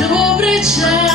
добрий час.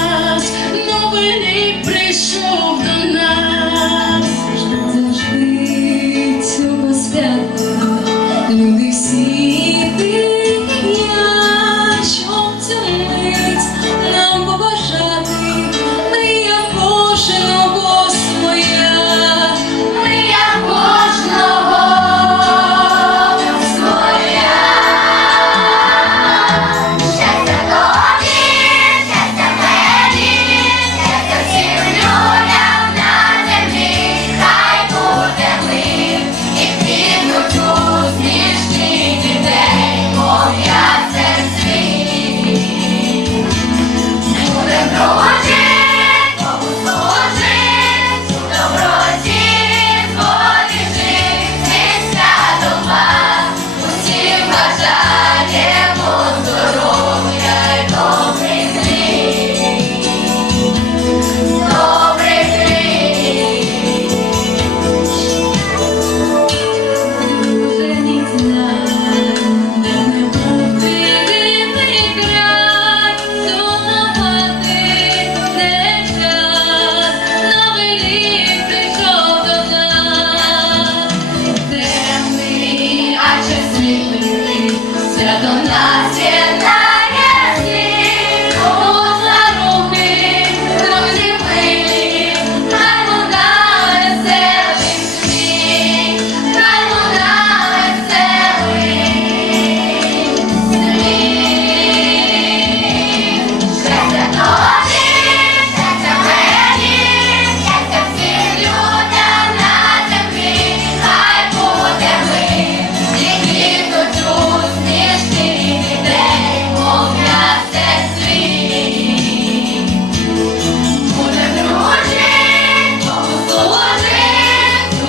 都那么简。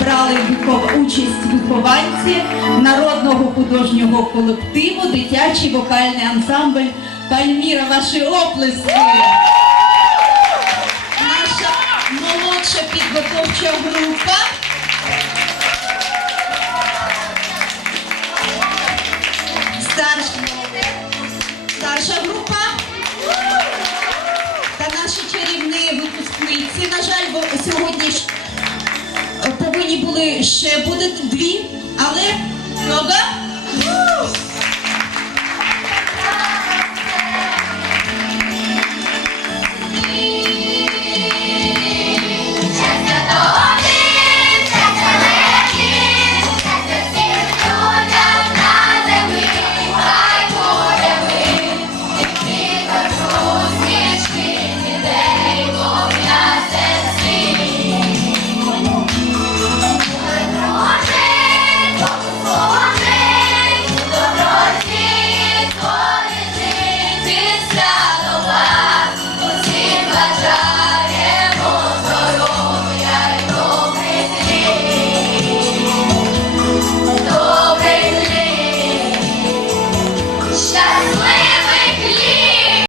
брали участь вихованці народного художнього колективу, дитячий вокальний ансамбль Пальміра. Ваші оплески. Наша молодша підготовча група. Старша, старша група. Та наші чарівні випускниці. На жаль, сьогодні ще буде дві, але йога.